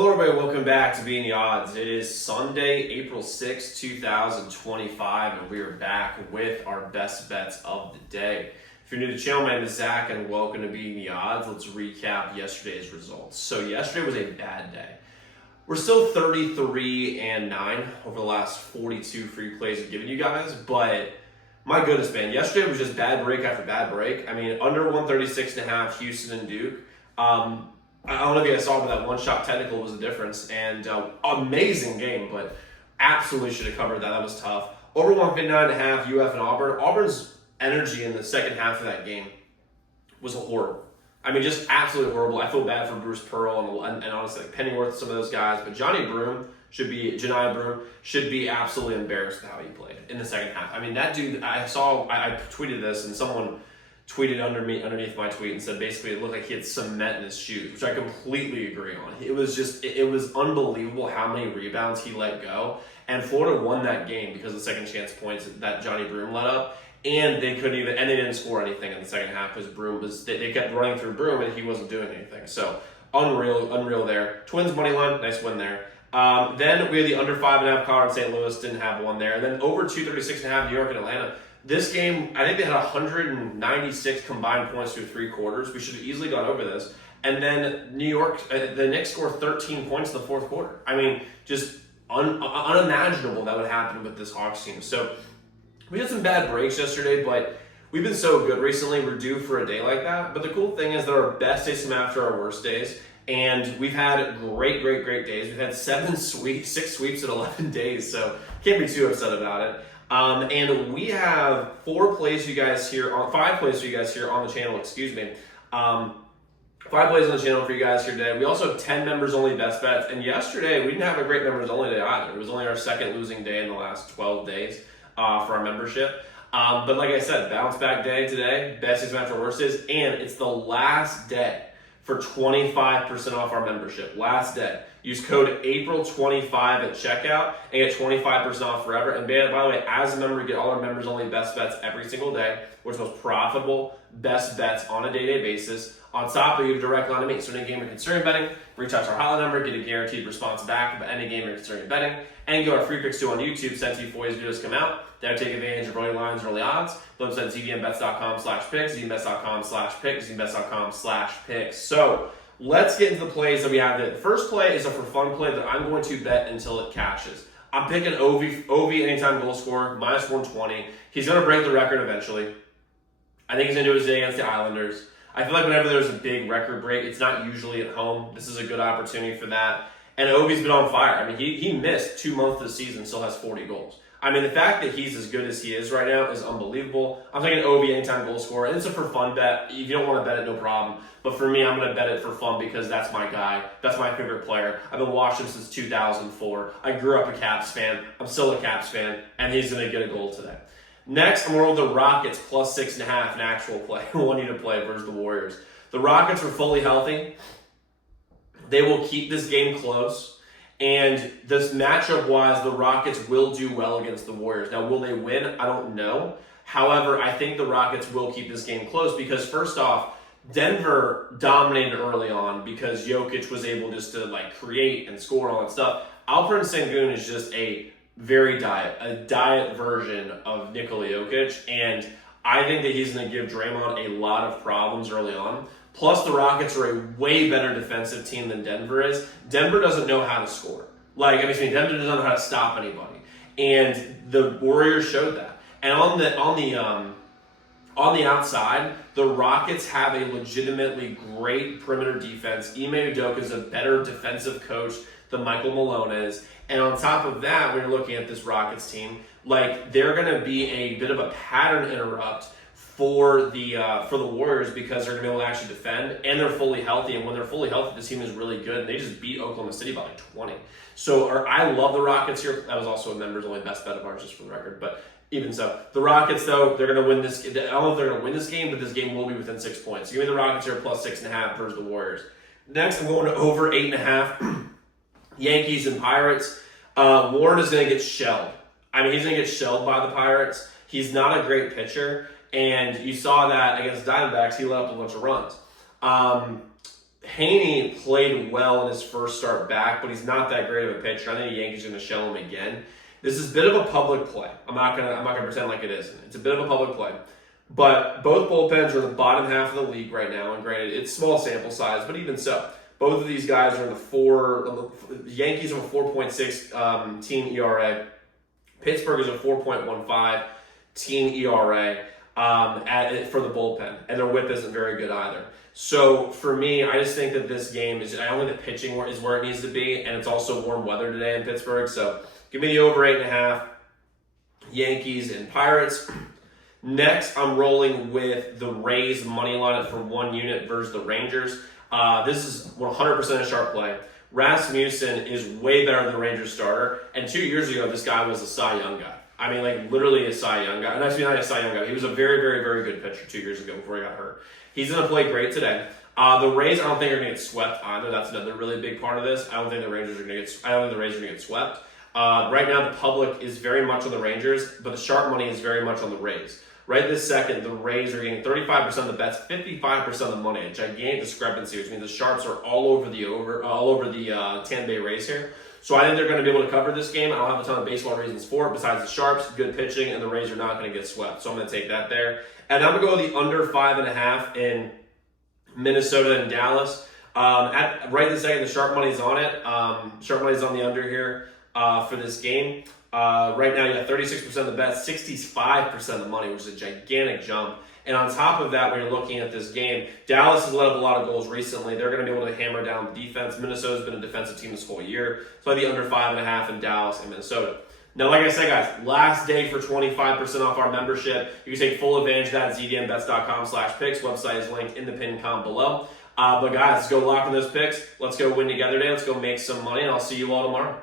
Hello everybody, welcome back to Being the Odds. It is Sunday, April 6, 2025, and we are back with our best bets of the day. If you're new to the channel, my name is Zach, and welcome to Being the Odds. Let's recap yesterday's results. So yesterday was a bad day. We're still 33-9 over the last 42 free plays I've given you guys, but my goodness, man, yesterday was just bad break after bad break. I mean, under 136.5, Houston and Duke. I don't know if you guys saw, but that one-shot technical was the difference. And amazing game, but absolutely should have covered that. That was tough. Over 159.5, UF and Auburn. Auburn's energy in the second half of that game was horrible. I mean, just absolutely horrible. I feel bad for Bruce Pearl and honestly, like Pennyworth, some of those guys. But Janiah Broom should be absolutely embarrassed with how he played in the second half. I mean, that dude, I tweeted this, and someone tweeted underneath my tweet and said basically it looked like he had cement in his shoes, which I completely agree on. It was unbelievable how many rebounds he let go, and Florida won that game because of the second chance points that Janiah Broom let up, and they didn't score anything in the second half because they kept running through Broom and he wasn't doing anything. So unreal there. Twins money line, nice win there. Then we had the under 5.5 Colorado and St. Louis, didn't have one there, and then over 236.5 New York and Atlanta. This game, I think they had 196 combined points through three quarters. We should have easily gone over this. And then New York, the Knicks scored 13 points in the fourth quarter. I mean, just unimaginable that would happen with this Hawks team. So we had some bad breaks yesterday, but we've been so good recently. We're due for a day like that. But the cool thing is that our best days come after our worst days. And we've had great days. We've had 6 sweeps in 11 days. So can't be too upset about it. And we have 5 plays for you guys here on the channel, 5 plays on the channel for you guys here today. We also have 10 members only best bets. And yesterday, we didn't have a great members only day either. It was only our second losing day in the last 12 days for our membership. But like I said, bounce back day today, best days after worst days, and it's the last day for 25% off our membership. Last day. Use code April25 at checkout and get 25% off forever. And by the way, as a member, you get all our members only best bets every single day, which is most profitable best bets on a day-to-day basis. On top of you, direct line to me. So any game you're considering betting, reach out to our hotline number, get a guaranteed response back about any game you're considering betting, and go to our free picks too on YouTube, sent to you before these videos come out. There, take advantage of early lines and early odds. The website is zdmbets.com/picks, zdmbets.com/picks, zdmbets.com/picks. So let's get into the plays that we have today. The first play is a for fun play that I'm going to bet until it cashes. I'm picking Ovi anytime goal scorer, minus 120. He's going to break the record eventually. I think he's going to do his day against the Islanders. I feel like whenever there's a big record break, it's not usually at home. This is a good opportunity for that. And Ovi's been on fire. I mean, he missed 2 months of the season, still has 40 goals. I mean, the fact that he's as good as he is right now is unbelievable. I'm taking Ovi anytime goal scorer. And it's a for fun bet. If you don't want to bet it, no problem. But for me, I'm going to bet it for fun because that's my guy. That's my favorite player. I've been watching him since 2004. I grew up a Caps fan. I'm still a Caps fan. And he's going to get a goal today. Next, I'm going with the Rockets plus 6.5 in actual play. I want you to play versus the Warriors. The Rockets are fully healthy. They will keep this game close. And this matchup-wise, the Rockets will do well against the Warriors. Now, will they win? I don't know. However, I think the Rockets will keep this game close because, first off, Denver dominated early on because Jokic was able just to create and score and all that stuff. Alperen Sengun is just a diet version of Nikola Jokic, and I think that he's going to give Draymond a lot of problems early on. Plus, the Rockets are a way better defensive team than Denver is. Denver doesn't know how to score. Denver doesn't know how to stop anybody, and the Warriors showed that. And on the outside, the Rockets have a legitimately great perimeter defense. Ime Udoka is a better defensive coach than Michael Malone is. And on top of that, when you're looking at this Rockets team, they're going to be a bit of a pattern interrupt for the Warriors because they're going to be able to actually defend, and they're fully healthy. And when they're fully healthy, this team is really good. And they just beat Oklahoma City by 20. So I love the Rockets here. That was also a members only best bet of ours, just for the record. But even so, the Rockets, though, they're going to win this. I don't know if they're going to win this game, but this game will be within 6 points. So give me the Rockets here plus 6.5 versus the Warriors. Next, I'm going to over 8.5. Yankees and Pirates. Ward is going to get shelled. I mean, he's going to get shelled by the Pirates. He's not a great pitcher, and you saw that against the Diamondbacks. He let up a bunch of runs. Haney played well in his first start back, but he's not that great of a pitcher. I think the Yankees are going to shell him again. This is a bit of a public play. I'm not gonna pretend like it isn't. It's a bit of a public play. But both bullpens are in the bottom half of the league right now, and granted, it's small sample size, but even so, both of these guys are in the Yankees have a 4.6 team ERA. Pittsburgh is a 4.15 team ERA for the bullpen, and their whip isn't very good either. So for me, I just think that this game I only think the pitching is where it needs to be, and it's also warm weather today in Pittsburgh. So give me the over 8.5. Yankees and Pirates. Next, I'm rolling with the Rays money line for 1 unit versus the Rangers. This is 100% a sharp play. Rasmussen is way better than the Rangers starter, and 2 years ago, this guy was a Cy Young guy. I mean, like, literally a Cy Young guy. And actually, not a Cy Young guy. He was a very, very, very good pitcher 2 years ago before he got hurt. He's going to play great today. The Rays, I don't think are going to get swept either. That's another really big part of this. I don't think the Rays are going to get swept. Right now, the public is very much on the Rangers, but the sharp money is very much on the Rays. Right this second, the Rays are getting 35% of the bets, 55% of the money. A gigantic discrepancy, which means the sharps are all over the Tampa Bay Rays here. So I think they're going to be able to cover this game. I don't have a ton of baseball reasons for it. Besides the sharps, good pitching, and the Rays are not going to get swept. So I'm going to take that there. And I'm going to go with the under 5.5 in Minnesota and Dallas. Right this second, the sharp money's on it. Sharp money's on the under here for this game. Right now, you got 36% of the bets, 65% of the money, which is a gigantic jump. And on top of that, when you're looking at this game, Dallas has let up a lot of goals recently. They're going to be able to hammer down the defense. Minnesota's been a defensive team this whole year. So the under 5.5 in Dallas and Minnesota. Now, like I said, guys, last day for 25% off our membership. You can take full advantage of that at zdmbets.com/picks. Website is linked in the pinned comment below. But guys, let's go lock in those picks. Let's go win together today. Let's go make some money, and I'll see you all tomorrow.